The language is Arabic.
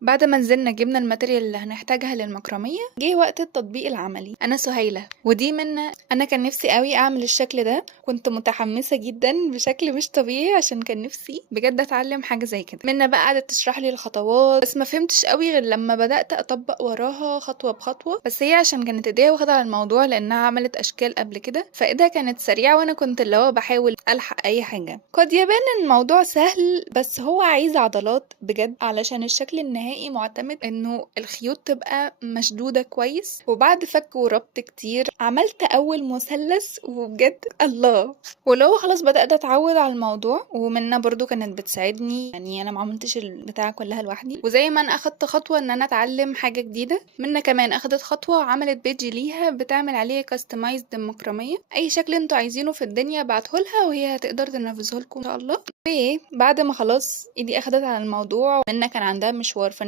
بعد ما نزلنا جبنا الماتيريال اللي هنحتاجها للمكرمية، جه وقت التطبيق العملي. انا سهيلة ودي منا. انا كان نفسي قوي اعمل الشكل ده، كنت متحمسة جدا بشكل مش طبيعي عشان كان نفسي بجد اتعلم حاجة زي كده. منا بقى قعدت تشرح لي الخطوات، بس ما فهمتش قوي غير لما بدأت اطبق وراها خطوة بخطوة. بس هي عشان كانت ايديها واخدة على الموضوع لانها عملت اشكال قبل كده، فايدها كانت سريعة وانا كنت اللي هو بحاول الحق اي حاجة. قد يبان الموضوع سهل، بس هو عايز عضلات بجد علشان الشكل النهائي معتمد انه الخيوط تبقى مشدودة كويس. وبعد فك وربط كتير عملت اول مثلث، وبجد الله. ولو خلاص بدأت اتعود على الموضوع، ومنى برضو كانت بتساعدني، يعني انا ما عملتش البتاع كلها لوحدي. وزي ما انا اخدت خطوة ان انا اتعلم حاجة جديدة، منى كمان اخدت خطوة وعملت بيج ليها بتعمل عليه كاستمايزد مكرمية. اي شكل انتوا عايزينه في الدنيا بعتهولها وهي هتقدر تنفذه لكم ان شاء الله. بعد ما خلاص ايدي اخدت على الموضوع، ومنى كان عندها مشوار